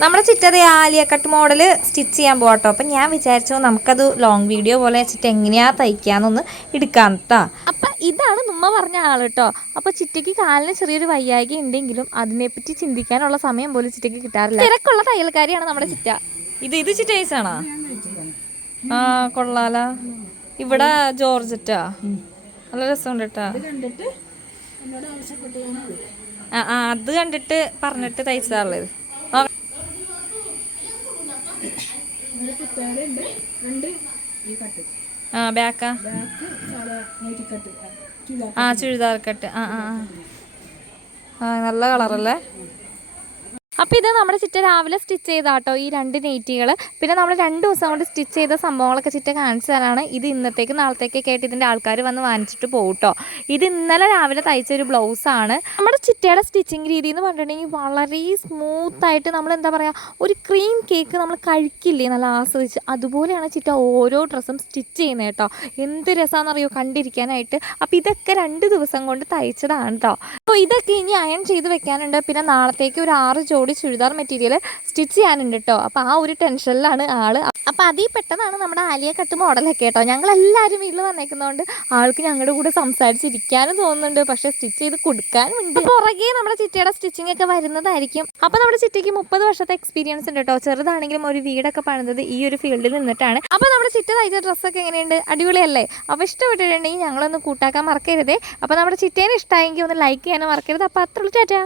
നമ്മുടെ ചിറ്റത് Alia cut model stitch ചെയ്യാൻ പോകട്ടോ. അപ്പം ഞാൻ വിചാരിച്ചു നമുക്കത് ലോങ് വീഡിയോ പോലെ വെച്ചിട്ട് എങ്ങനെയാ തയ്ക്കാന്നൊന്ന് എടുക്കാം കേട്ടോ. അപ്പം ഇതാണ് നമ്മ പറഞ്ഞ ആൾ കേട്ടോ. അപ്പോൾ ചിറ്റയ്ക്ക് കാലിന് ചെറിയൊരു വയ്യായ്ക ഉണ്ടെങ്കിലും അതിനെപ്പറ്റി ചിന്തിക്കാനുള്ള സമയം പോലും ചിറ്റയ്ക്ക് കിട്ടാറില്ല. തിരക്കുള്ള തയ്യൽക്കാരിയാണ് നമ്മുടെ ചിറ്റ. ഇത് ചിറ്റേഴ്സാണോ? ആ കൊള്ളാല. ഇവിടെ ജോർജറ്റാ നല്ല രസമുണ്ട് കേട്ടോ. അത് കണ്ടിട്ട് പറഞ്ഞിട്ട് തയ്ച്ചാറുള്ളത്. ബാക്കാ ചുരിദാർ കട്ട്. നല്ല കളറല്ലേ. അപ്പോൾ ഇത് നമ്മുടെ ചിറ്റ രാവിലെ സ്റ്റിച്ച് ചെയ്താട്ടോ ഈ 2 നെയ്റ്റികൾ. പിന്നെ നമ്മൾ 2 ദിവസം കൊണ്ട് സ്റ്റിച്ച് ചെയ്ത സംഭവങ്ങളൊക്കെ ചിറ്റ കാണിച്ചു തരാണ്. ഇത് ഇന്നത്തേക്ക് നാളത്തേക്കൊക്കെ ആയിട്ട് ഇതിൻ്റെ ആൾക്കാർ വന്ന് വാങ്ങിച്ചിട്ട് പോകട്ടോ. ഇത് ഇന്നലെ രാവിലെ തയ്ച്ച ഒരു ബ്ലൗസാണ്. നമ്മുടെ ചിറ്റയുടെ സ്റ്റിച്ചിങ് രീതി എന്ന് പറഞ്ഞിട്ടുണ്ടെങ്കിൽ വളരെ സ്മൂത്തായിട്ട് നമ്മൾ എന്താ പറയുക, ഒരു ക്രീം കേക്ക് നമ്മൾ കഴിക്കില്ലേ നല്ല ആസ്വദിച്ച്, അതുപോലെയാണ് ചിറ്റ ഓരോ ഡ്രസ്സും സ്റ്റിച്ച് ചെയ്യുന്നത് കേട്ടോ. എന്ത് രസമാണെന്നറിയോ കണ്ടിരിക്കാനായിട്ട്. അപ്പോൾ ഇതൊക്കെ 2 ദിവസം കൊണ്ട് തയ്ച്ചതാണ് കേട്ടോ. അപ്പോൾ ഇതൊക്കെ ഇനി അയൺ ചെയ്ത് വെക്കാനുണ്ട്. പിന്നെ നാളത്തേക്ക് ഒരു 6 ജോഡി ചുരിദാർ മെറ്റീരിയൽ സ്റ്റിച്ച് ചെയ്യാനുണ്ട് കേട്ടോ. അപ്പോൾ ആ ഒരു ടെൻഷനിലാണ് ആള്. അപ്പോൾ അതിൽ പെട്ടെന്നാണ് നമ്മുടെ ആലിയ കട്ട് മോഡലൊക്കെ കേട്ടോ. ഞങ്ങളെല്ലാവരും വീട്ടിൽ വന്നേക്കുന്നതുകൊണ്ട് ആൾക്ക് ഞങ്ങളുടെ കൂടെ സംസാരിച്ചിരിക്കാനും തോന്നുന്നുണ്ട്, പക്ഷേ സ്റ്റിച്ച് ചെയ്ത് കൊടുക്കാനും ഉണ്ട്. പുറകെ നമ്മുടെ ചിറ്റയുടെ സ്റ്റിച്ചിങ് ഒക്കെ വരുന്നതായിരിക്കും. അപ്പോൾ നമ്മുടെ ചിറ്റയ്ക്ക് 30 വർഷത്തെ എക്സ്പീരിയൻസ് ഉണ്ട് കേട്ടോ. ചെറുതാണെങ്കിലും ഒരു വീടൊക്കെ പണിതത് ഈ ഒരു ഫീൽഡിൽ നിന്നിട്ടാണ്. അപ്പോൾ നമ്മുടെ ചിറ്റ തയ്ച്ച ഡ്രസ്സൊക്കെ എങ്ങനെയുണ്ട്? അടിപൊളിയല്ലേ? അപ്പോൾ ഇഷ്ടപ്പെട്ടിട്ടുണ്ടെങ്കിൽ ഞങ്ങളൊന്ന് കൂട്ടാക്കാൻ മറക്കരുതേ. അപ്പോൾ നമ്മുടെ ചിറ്റേനെ ഇഷ്ടമായെങ്കിൽ ഒന്ന് ലൈക്ക് ചെയ്യാനും മറക്കരുത്. അപ്പോൾ അത്രയുള്ളൂ. ടാറ്റാ.